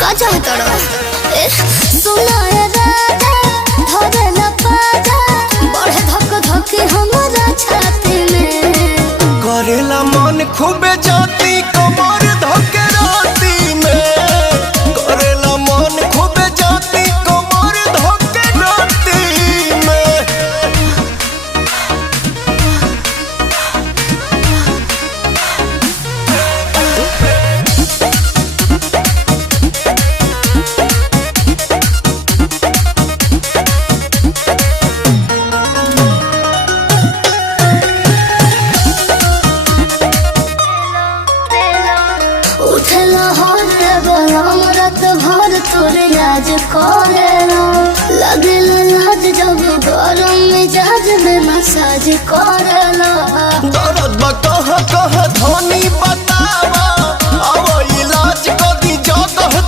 का चाहे तोरा सुना ए राजा धरे न पाजा बढ़े धक धक हमरा छाती में करेला मन खूबे जाती कमर धके राती में करेला मन खूबे जाती कमर धके राती में उठला हर बलम रात भर तोरे याद करेला लगल लाज जब गरम मिजाज में मसाज करेला दर्द बा कहाँ कहाँ धनी बता